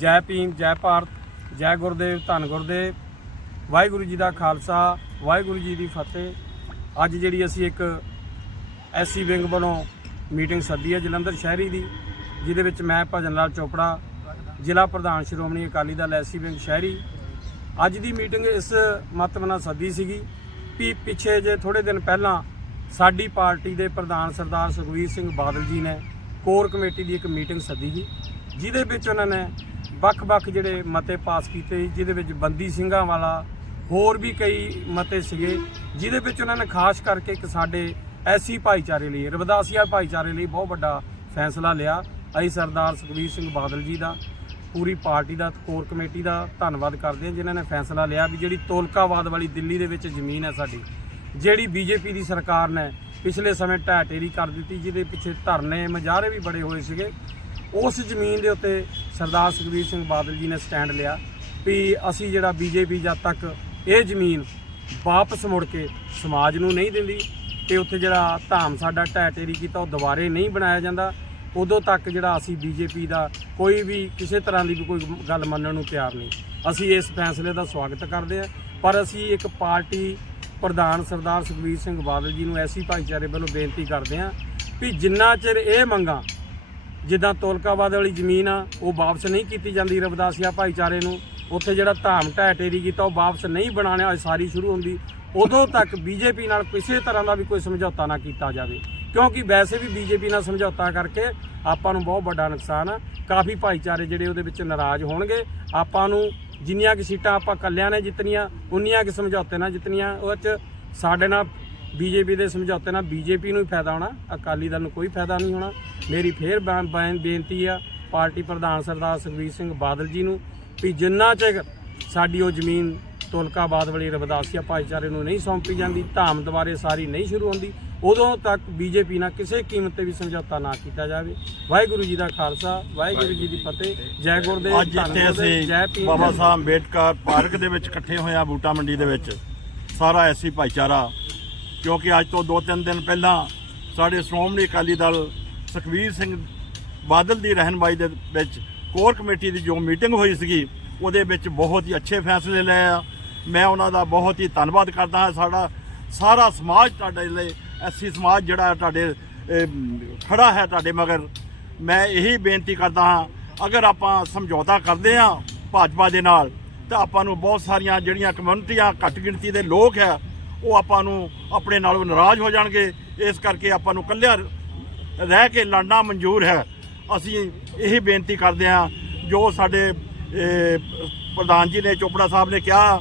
ਜੈ ਭੀਮ, ਜੈ ਭਾਰਤ, ਜੈ ਗੁਰਦੇਵ, ਧੰਨ ਗੁਰਦੇਵ। ਵਾਹਿਗੁਰੂ ਜੀ ਦਾ ਖਾਲਸਾ, ਵਾਹਿਗੁਰੂ ਜੀ ਦੀ ਫਤਿਹ। ਅੱਜ ਜਿਹੜੀ ਅਸੀਂ ਇੱਕ ਐਸਸੀ ਵਿੰਗ ਵੱਲੋਂ ਮੀਟਿੰਗ ਸੱਦੀ ਹੈ ਜਲੰਧਰ ਸ਼ਹਿਰੀ ਦੀ, ਜਿਹਦੇ ਵਿੱਚ ਮੈਂ ਭਜਨ ਲਾਲ ਚੋਪੜਾ, ਜ਼ਿਲ੍ਹਾ ਪ੍ਰਧਾਨ ਸ਼੍ਰੋਮਣੀ ਅਕਾਲੀ ਦਲ ਐਸਸੀ ਵਿੰਗ ਸ਼ਹਿਰੀ। ਅੱਜ ਦੀ ਮੀਟਿੰਗ ਇਸ ਮਤਲਬ ਨਾਲ ਸੱਦੀ ਸੀਗੀ ਵੀ ਪਿੱਛੇ ਜੇ ਥੋੜੇ ਦਿਨ ਪਹਿਲਾਂ ਸਾਡੀ ਪਾਰਟੀ ਦੇ ਪ੍ਰਧਾਨ ਸਰਦਾਰ ਸੁਖਵੀਰ ਸਿੰਘ ਬਾਦਲ ਜੀ ਨੇ ਕੋਰ ਕਮੇਟੀ ਦੀ ਇੱਕ ਮੀਟਿੰਗ ਸੱਦੀ ਸੀ, ਜਿਹਦੇ ਵਿੱਚ ਉਹਨਾਂ ਨੇ ਵੱਖ-ਵੱਖ ਜਿਹੜੇ ਮਤੇ ਪਾਸ ਕੀਤੇ ਜਿਹਦੇ ਵਿੱਚ ਬੰਦੀ ਸਿੰਘਾਂ ਵਾਲਾ, ਹੋਰ ਵੀ ਕਈ ਮਤੇ ਸੀਗੇ, ਜਿਹਦੇ ਵਿੱਚ ਉਹਨਾਂ ਨੇ ਖਾਸ ਕਰਕੇ ਇੱਕ ਸਾਡੇ ਐਸੀ ਭਾਈਚਾਰੇ ਲਈ, ਰਵਦਾਸੀਆ ਭਾਈਚਾਰੇ ਲਈ ਬਹੁਤ ਵੱਡਾ ਫੈਸਲਾ ਲਿਆ। ਅਸੀਂ ਸਰਦਾਰ ਸੁਖਬੀਰ ਸਿੰਘ ਬਾਦਲ ਜੀ ਦਾ, ਪੂਰੀ ਪਾਰਟੀ ਦਾ, ਕੋਰ ਕਮੇਟੀ ਦਾ ਧੰਨਵਾਦ ਕਰਦੇ ਹਾਂ, ਜਿਨ੍ਹਾਂ ਨੇ ਫੈਸਲਾ ਲਿਆ ਵੀ ਜਿਹੜੀ ਤੋਲਕਾਵਾਦ ਵਾਲੀ ਦਿੱਲੀ ਦੇ ਵਿੱਚ ਜ਼ਮੀਨ ਹੈ ਸਾਡੀ, ਜਿਹੜੀ ਬੀਜੇਪੀ ਦੀ ਸਰਕਾਰ ਨੇ ਪਿਛਲੇ ਸਮੇਂ ਢਹਿ ਢੇਰੀ ਕਰ ਦਿੱਤੀ, ਜਿਹਦੇ ਪਿੱਛੇ ਧਰਨੇ ਮੁਜ਼ਾਹਰੇ ਵੀ ਬੜੇ ਹੋਏ ਸੀਗੇ। ਉਸ ਜ਼ਮੀਨ ਦੇ ਉੱਤੇ ਸਰਦਾਰ ਸੁਖਬੀਰ ਸਿੰਘ ਬਾਦਲ ਜੀ ਨੇ ਸਟੈਂਡ ਲਿਆ ਵੀ ਅਸੀਂ ਜਿਹੜਾ ਬੀਜੇਪੀ ਜਦ ਤੱਕ ਇਹ ਜ਼ਮੀਨ ਵਾਪਸ ਮੁੜ ਕੇ ਸਮਾਜ ਨੂੰ ਨਹੀਂ ਦਿੰਦੀ ਤੇ ਉੱਥੇ ਜਿਹੜਾ ਧਾਮ ਸਾਡਾ ਢਹਿ ਢੇਰੀ ਕੀਤਾ, ਉਹ ਦੁਬਾਰੇ ਨਹੀਂ ਬਣਾਇਆ ਜਾਂਦਾ, ਉਦੋਂ ਤੱਕ ਜਿਹੜਾ ਅਸੀਂ ਬੀਜੇਪੀ ਦਾ ਕੋਈ ਵੀ ਕਿਸੇ ਤਰ੍ਹਾਂ ਦੀ ਵੀ ਕੋਈ ਗੱਲ ਮੰਨਣ ਨੂੰ ਤਿਆਰ ਨਹੀਂ। ਅਸੀਂ ਇਸ ਫੈਸਲੇ ਦਾ ਸਵਾਗਤ ਕਰਦੇ ਹਾਂ, ਪਰ ਅਸੀਂ ਇੱਕ ਪਾਰਟੀ ਪ੍ਰਧਾਨ ਸਰਦਾਰ ਸੁਖਬੀਰ ਸਿੰਘ ਬਾਦਲ ਜੀ ਨੂੰ ਐਸੀ ਭਾਈਚਾਰੇ ਵੱਲੋਂ ਬੇਨਤੀ ਕਰਦੇ ਹਾਂ ਵੀ ਜਿੰਨਾ ਚਿਰ ਇਹ ਮੰਗਾਂ ਜਿੱਦਾਂ ਤੋਲਕਾਬਾਦ ਵਾਲੀ ਜ਼ਮੀਨ ਆ, ਉਹ ਵਾਪਸ ਨਹੀਂ ਕੀਤੀ ਜਾਂਦੀ ਰਵਿਦਾਸੀਆ ਭਾਈਚਾਰੇ ਨੂੰ। ਉੱਥੇ ਜਿਹੜਾ ਧਾਮ ਢਹਿ ਟੇਰੀ ਕੀਤਾ, ਉਹ ਵਾਪਸ ਨਹੀਂ ਬਣਾਉਣਾ ਸਾਰੀ ਸ਼ੁਰੂ ਹੁੰਦੀ। ਉਦੋਂ ਤੱਕ ਬੀਜੇਪੀ ਨਾਲ ਕਿਸੇ ਤਰ੍ਹਾਂ ਦਾ ਵੀ ਕੋਈ ਸਮਝੌਤਾ ਨਾ ਕੀਤਾ ਜਾਵੇ। ਕਿਉਂਕਿ ਵੈਸੇ ਵੀ ਬੀਜੇਪੀ ਨਾਲ ਸਮਝੌਤਾ ਕਰਕੇ ਆਪਾਂ ਨੂੰ ਬਹੁਤ ਵੱਡਾ ਨੁਕਸਾਨ ਆ। ਕਾਫੀ ਭਾਈਚਾਰੇ ਜਿਹੜੇ ਉਹਦੇ ਵਿੱਚ ਨਾਰਾਜ਼ ਹੋਣਗੇ। ਆਪਾਂ ਨੂੰ ਜਿੰਨੀਆਂ ਕਿ ਸੀਟਾਂ ਆਪਾਂ ਕੱਲਿਆਂ ਨੇ ਜਿੱਤਨੀਆਂ ਉਨੀਆਂ ਕਿ ਸਮਝੌਤੇ ਨਾਲ ਜਿੱਤਨੀਆਂ ਉਹ 'ਚ ਸਾਡੇ ਨਾਲ ਬੀਜੇਪੀ ਦੇ ਸਮਝੌਤੇ ਨਾਲ ਬੀਜੇਪੀ ਨੂੰ ਹੀ ਫਾਇਦਾ ਹੋਣਾ ਅਕਾਲੀ ਦਲ ਨੂੰ ਕੋਈ ਫਾਇਦਾ ਨਹੀਂ ਹੋਣਾ। ਮੇਰੀ ਫੇਰ ਬੇਨਤੀ ਆ ਪਾਰਟੀ ਪ੍ਰਧਾਨ ਸਰਦਾਰ ਸੁਖਬੀਰ ਸਿੰਘ ਬਾਦਲ ਜੀ ਨੂੰ ਵੀ ਜਿੰਨਾ ਚਿਰ ਸਾਡੀ ਉਹ ਜ਼ਮੀਨ ਤੋਲਕਾਬਾਦ ਵਾਲੀ ਰਵਿਦਾਸੀਆ ਭਾਈਚਾਰੇ ਨੂੰ ਨਹੀਂ ਸੌਂਪੀ ਜਾਂਦੀ ਧਾਮ ਦੁਬਾਰੇ ਸਾਰੀ ਨਹੀਂ ਸ਼ੁਰੂ ਹੁੰਦੀ ਉਦੋਂ ਤੱਕ ਬੀਜੇਪੀ ਨਾਲ ਕਿਸੇ ਕੀਮਤ ਤੇ ਵੀ ਸਮਝੌਤਾ ਨਾ ਕੀਤਾ ਜਾਵੇ। ਵਾਹਿਗੁਰੂ ਜੀ ਦਾ ਖਾਲਸਾ ਵਾਹਿਗੁਰੂ ਜੀ ਦੀ ਫਤਿਹ ਜੈ ਗੁਰਦੇਵ ਅੱਜ ਇੱਥੇ ਅਸੀਂ ਬਾਬਾ ਸਾਹਿਬ ਅੰਬੇਡਕਰ ਪਾਰਕ ਦੇ ਵਿੱਚ ਇਕੱਠੇ ਹੋਏ ਆ ਬੂਟਾ ਮੰਡੀ ਦੇ ਵਿੱਚ। ਸਾਰਾ ਐਸੀ ਭਾਈਚਾਰਾ ਕਿਉਂਕਿ ਅੱਜ ਤੋਂ 2-3 ਦਿਨ ਪਹਿਲਾਂ ਸਾਡੇ ਸ਼੍ਰੋਮਣੀ ਅਕਾਲੀ ਦਲ ਸੁਖਵੀਰ ਸਿੰਘ ਬਾਦਲ ਦੀ ਰਹਿਨਮਾਈ ਦੇ ਵਿੱਚ ਕੋਰ ਕਮੇਟੀ ਦੀ ਜੋ ਮੀਟਿੰਗ ਹੋਈ ਸੀਗੀ ਉਹਦੇ ਵਿੱਚ ਬਹੁਤ ਹੀ ਅੱਛੇ ਫੈਸਲੇ ਲਏ ਆ। ਮੈਂ ਉਹਨਾਂ ਦਾ ਬਹੁਤ ਹੀ ਧੰਨਵਾਦ ਕਰਦਾ ਹਾਂ। ਸਾਡਾ ਸਾਰਾ ਸਮਾਜ ਤੁਹਾਡੇ ਲਈ ਐਸੀ ਸਮਾਜ ਜਿਹੜਾ ਤੁਹਾਡੇ ਅਹ, ਖੜਾ ਹੈ ਤੁਹਾਡੇ ਮਗਰ। ਮੈਂ ਇਹੀ ਬੇਨਤੀ ਕਰਦਾ ਹਾਂ ਅਗਰ ਆਪਾਂ ਸਮਝੌਤਾ ਕਰਦੇ ਹਾਂ ਭਾਜਪਾ ਦੇ ਨਾਲ ਤਾਂ ਆਪਾਂ ਨੂੰ ਬਹੁਤ ਸਾਰੀਆਂ ਜਿਹੜੀਆਂ ਕਮਿਊਨਿਟੀਆਂ ਘੱਟ ਗਿਣਤੀ ਦੇ ਲੋਕ ਹੈ ਉਹ ਆਪਾਂ ਨੂੰ ਆਪਣੇ ਨਾਲੋਂ ਨਾਰਾਜ਼ ਹੋ ਜਾਣਗੇ। ਇਸ ਕਰਕੇ ਆਪਾਂ ਨੂੰ ਇਕੱਲਿਆਂ ਰਹਿ ਕੇ ਲੜਨਾ ਮਨਜ਼ੂਰ ਹੈ। ਅਸੀਂ ਇਹੀ ਬੇਨਤੀ ਕਰਦੇ ਹਾਂ, ਜੋ ਸਾਡੇ ਪ੍ਰਧਾਨ ਜੀ ਨੇ, ਚੋਪੜਾ ਸਾਹਿਬ ਨੇ ਕਿਹਾ,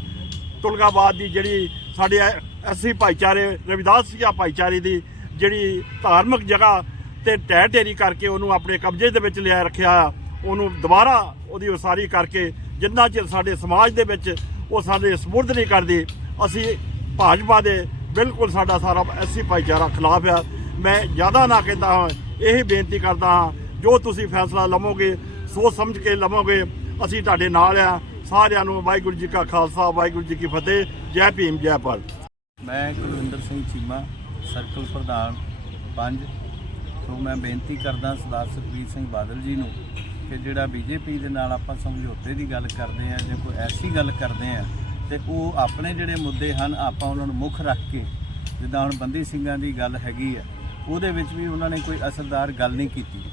ਤੁਲਗਾਬਾਦ ਦੀ ਜਿਹੜੀ ਸਾਡੇ ਅਸੀਂ ਭਾਈਚਾਰੇ, ਰਵਿਦਾਸ ਰਵਿਦਾਸੀਆ ਭਾਈਚਾਰੇ ਦੀ ਜਿਹੜੀ ਧਾਰਮਿਕ ਜਗ੍ਹਾ ਤੇ ਢਹਿ ਢੇਰੀ ਕਰਕੇ ਉਹਨੂੰ ਆਪਣੇ ਕਬਜ਼ੇ ਦੇ ਵਿੱਚ ਲਿਆ ਰੱਖਿਆ, ਉਹਨੂੰ ਦੁਬਾਰਾ ਉਹਦੀ ਉਸਾਰੀ ਕਰਕੇ ਜਿੰਨਾ ਚਿਰ ਸਾਡੇ ਸਮਾਜ ਦੇ ਵਿੱਚ ਉਹ ਸਾਡੇ ਸਪੁਰਦ ਨਹੀਂ ਕਰਦੀ, ਅਸੀਂ ਭਾਜਪਾ ਦੇ ਬਿਲਕੁਲ ਸਾਡਾ ਸਾਰਾ ਐਸੀ ਭਾਈਚਾਰਾ ਖਿਲਾਫ ਆ। ਮੈਂ ਜ਼ਿਆਦਾ ਨਾ ਕਹਿੰਦਾ ਹਾਂ, ਇਹ ਬੇਨਤੀ ਕਰਦਾ ਹਾਂ, ਜੋ ਤੁਸੀਂ ਫੈਸਲਾ ਲਵੋਗੇ, ਸੋਚ ਸਮਝ ਕੇ ਲਵੋਗੇ, ਅਸੀਂ ਤੁਹਾਡੇ ਨਾਲ ਆ। ਸਾਰਿਆਂ ਨੂੰ ਵਾਹਿਗੁਰੂ ਜੀ ਕਾ ਖਾਲਸਾ, ਵਾਹਿਗੁਰੂ ਜੀ ਕੀ ਫਤਿਹ। ਜੈ ਭੀਮ, ਜੈ ਭਾਰਤ। ਮੈਂ ਕੁਲਵਿੰਦਰ ਸਿੰਘ ਚੀਮਾ, ਸਰਕਲ ਪ੍ਰਧਾਨ ਪੰਜ। ਸੋ ਮੈਂ ਬੇਨਤੀ ਕਰਦਾ ਸਰਦਾਰ ਸੁਖਬੀਰ ਸਿੰਘ ਬਾਦਲ ਜੀ ਨੂੰ ਕਿ ਜਿਹੜਾ ਬੀਜੇਪੀ ਦੇ ਨਾਲ ਆਪਾਂ ਸਮਝੌਤੇ ਦੀ ਗੱਲ ਕਰਦੇ ਆ ਜਾਂ ਕੋਈ ਐਸੀ ਗੱਲ ਕਰਦੇ ਆ ਤੇ ਉਹ ਆਪਣੇ ਜਿਹੜੇ ਮੁੱਦੇ ਹਨ, ਆਪਾਂ ਉਹਨਾਂ ਨੂੰ ਮੁੱਖ ਰੱਖ ਕੇ ਜਿੱਦਾਂ ਹੁਣ ਬੰਦੀ ਸਿੰਘਾਂ ਦੀ ਗੱਲ ਹੈਗੀ ਆ ਉਹਦੇ ਵਿੱਚ ਵੀ ਉਹਨਾਂ ਨੇ ਕੋਈ ਅਸਰਦਾਰ ਗੱਲ ਨਹੀਂ ਕੀਤੀ।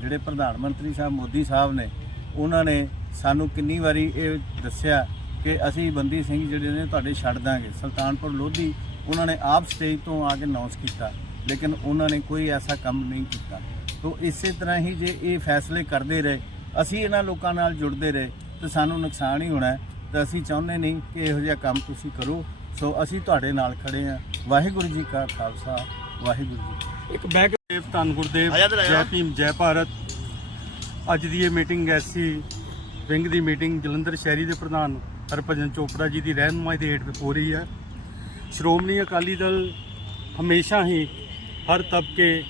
ਜਿਹੜੇ ਪ੍ਰਧਾਨ ਮੰਤਰੀ ਸਾਹਿਬ ਮੋਦੀ ਸਾਹਿਬ ਨੇ, ਉਹਨਾਂ ਨੇ ਸਾਨੂੰ ਕਿੰਨੀ ਵਾਰੀ ਇਹ ਦੱਸਿਆ ਕਿ ਅਸੀਂ ਬੰਦੀ ਸਿੰਘ ਜਿਹੜੇ ਨੇ ਤੁਹਾਡੇ ਛੱਡ ਦਾਂਗੇ। ਸੁਲਤਾਨਪੁਰ ਲੋਧੀ ਉਹਨਾਂ ਨੇ ਆਪ ਸਟੇਜ ਤੋਂ ਆ ਕੇ ਅਨਾਉਂਸ ਕੀਤਾ, ਲੇਕਿਨ ਉਹਨਾਂ ਨੇ ਕੋਈ ਐਸਾ ਕੰਮ ਨਹੀਂ ਕੀਤਾ। ਤੋਂ ਇਸੇ ਤਰ੍ਹਾਂ ਹੀ ਜੇ ਇਹ ਫੈਸਲੇ ਕਰਦੇ ਰਹੇ, ਅਸੀਂ ਇਹਨਾਂ ਲੋਕਾਂ ਨਾਲ ਜੁੜਦੇ ਰਹੇ, ਤਾਂ ਸਾਨੂੰ ਨੁਕਸਾਨ ਹੀ ਹੋਣਾ ਤਾਂ ਅਸੀਂ ਚਾਹੁੰਦੇ ਨਹੀਂ ਕਿ ਇਹੋ ਜਿਹਾ ਕੰਮ ਤੁਸੀਂ ਕਰੋ। ਸੋ ਅਸੀਂ ਤੁਹਾਡੇ ਨਾਲ ਖੜੇ ਹਾਂ। ਵਾਹਿਗੁਰੂ ਜੀ ਕਾ ਖਾਲਸਾ ਵਾਹਿਗੁਰੂ ਜੀ। ਇੱਕ ਬੈਕ ਦੇਵ ਧੰਨ ਗੁਰਦੇਵ। ਜੈ ਭੀਮ ਜੈ ਭਾਰਤ। ਅੱਜ ਦੀ ਇਹ ਮੀਟਿੰਗ ਐਸੀ ਵਿੰਗ ਦੀ ਮੀਟਿੰਗ ਜਲੰਧਰ ਸ਼ਹਿਰੀ ਦੇ ਪ੍ਰਧਾਨ ਹਰਭਜਨ ਚੋਪੜਾ ਜੀ ਦੀ ਰਹਿਨੁਮਾਈ ਦੇ ਹੇਠ ਹੋ ਰਹੀ ਹੈ। ਸ਼੍ਰੋਮਣੀ ਅਕਾਲੀ ਦਲ ਹਮੇਸ਼ਾ ਹੀ ਹਰ ਤਬਕੇ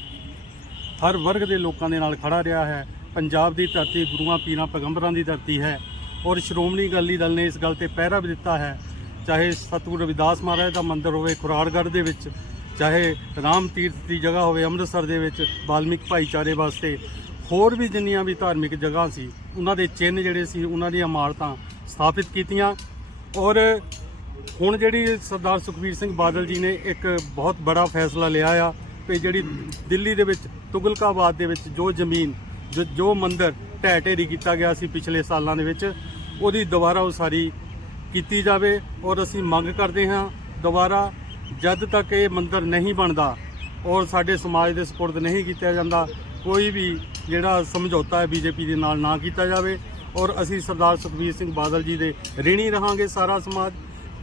ਹਰ ਵਰਗ ਦੇ ਲੋਕਾਂ ਦੇ ਨਾਲ ਖੜਾ ਰਿਹਾ ਹੈ। ਪੰਜਾਬ ਦੀ ਧਰਤੀ ਗੁਰੂਆਂ ਪੀਰਾਂ ਪੈਗੰਬਰਾਂ ਦੀ ਧਰਤੀ ਹੈ। ਔਰ ਸ਼੍ਰੋਮਣੀ ਅਕਾਲੀ ਦਲ ਨੇ ਇਸ ਗੱਲ ਤੇ ਪਹਿਰਾ ਵੀ ਦਿੱਤਾ ਹੈ, ਚਾਹੇ ਸਤਿਗੁਰੂ ਰਵਿਦਾਸ ਮਹਾਰਾਜ ਦਾ ਮੰਦਿਰ ਹੋਵੇ, ਖੁਰਾੜਗੜ੍ਹ ਦੇ ਵਿੱਚ, ਚਾਹੇ ਰਾਮ ਤੀਰਥ ਦੀ ਜਗ੍ਹਾ ਹੋਵੇ, ਅੰਮ੍ਰਿਤਸਰ ਦੇ ਵਿੱਚ ਬਾਲਮਿਕ ਭਾਈਚਾਰੇ ਵਾਸਤੇ ਹੋਰ ਵੀ ਜਿੰਨੀਆਂ ਵੀ ਧਾਰਮਿਕ ਜਗ੍ਹਾ ਸੀ, ਉਹਨਾਂ ਦੇ ਚਿੰਨ੍ਹ ਜਿਹੜੇ ਸੀ, ਉਹਨਾਂ ਦੀਆਂ ਇਮਾਰਤਾਂ ਸਥਾਪਿਤ ਕੀਤੀਆਂ। ਔਰ ਹੁਣ ਜਿਹੜੀ ਸਰਦਾਰ ਸੁਖਬੀਰ ਸਿੰਘ ਬਾਦਲ ਜੀ ਨੇ ਇੱਕ ਬਹੁਤ ਬੜਾ ਫੈਸਲਾ ਲਿਆ ਆ ਕਿ ਜਿਹੜੀ ਦਿੱਲੀ ਦੇ ਵਿੱਚ ਤੁਗਲਕਾਬਾਦ ਦੇ ਵਿੱਚ ਜੋ ਜ਼ਮੀਨ, ਜੋ ਜੋ ਮੰਦਿਰ ਢਹਿ ਢੇਰੀ ਕੀਤਾ ਗਿਆ ਸੀ ਪਿਛਲੇ ਸਾਲਾਂ ਦੇ ਵਿੱਚ। ਉਹਦੀ ਦੁਬਾਰਾ ਉਸਾਰੀ ਕੀਤੀ ਜਾਵੇ ਔਰ ਅਸੀਂ ਮੰਗ ਕਰਦੇ ਹਾਂ ਦੁਬਾਰਾ ਜਦ ਤੱਕ ਇਹ ਮੰਦਿਰ ਨਹੀਂ ਬਣਦਾ ਔਰ ਸਾਡੇ ਸਮਾਜ ਦੇ ਸਪੁਰਦ ਨਹੀਂ ਕੀਤਾ ਜਾਂਦਾ, ਕੋਈ ਵੀ ਜਿਹੜਾ ਸਮਝੌਤਾ ਹੈ ਬੀਜੇਪੀ ਦੇ ਨਾਲ ਨਾ ਕੀਤਾ ਜਾਵੇ ਔਰ ਅਸੀਂ ਸਰਦਾਰ ਸੁਖਬੀਰ ਸਿੰਘ ਬਾਦਲ ਜੀ ਦੇ ਰਿਣੀ ਰਹਾਂਗੇ ਸਾਰਾ ਸਮਾਜ,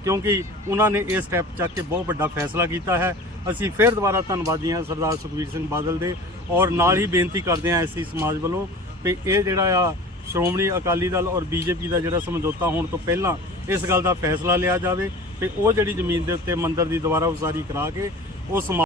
ਕਿਉਂਕਿ ਉਹਨਾਂ ਨੇ ਇਹ ਸਟੈਪ ਚੱਕ ਕੇ ਬਹੁਤ ਵੱਡਾ ਫੈਸਲਾ ਕੀਤਾ ਹੈ। ਅਸੀਂ ਫਿਰ ਦੁਬਾਰਾ ਧੰਨਵਾਦੀ ਹਾਂ ਸਰਦਾਰ ਸੁਖਬੀਰ ਸਿੰਘ ਬਾਦਲ ਦੇ ਔਰ ਨਾਲ ਹੀ ਬੇਨਤੀ ਕਰਦੇ ਹਾਂ ਐਸੀ ਸਮਾਜ ਵੱਲੋਂ ਵੀ ਇਹ ਜਿਹੜਾ ਆ ਸ਼੍ਰੋਮਣੀ ਅਕਾਲੀ ਦਲ ਔਰ ਬੀਜੇਪੀ ਦਾ ਜਿਹੜਾ ਸਮਝੌਤਾ ਹੋਣ ਤੋਂ ਪਹਿਲਾਂ ਇਸ ਗੱਲ ਦਾ ਫੈਸਲਾ ਲਿਆ ਜਾਵੇ ਕਿ ਉਹ ਜਿਹੜੀ ਜ਼ਮੀਨ ਦੇ ਉੱਤੇ ਮੰਦਿਰ ਦੀ ਦੁਬਾਰਾ ਉਸਾਰੀ ਕਰਾ ਕੇ ਉਹ ਸਮਾ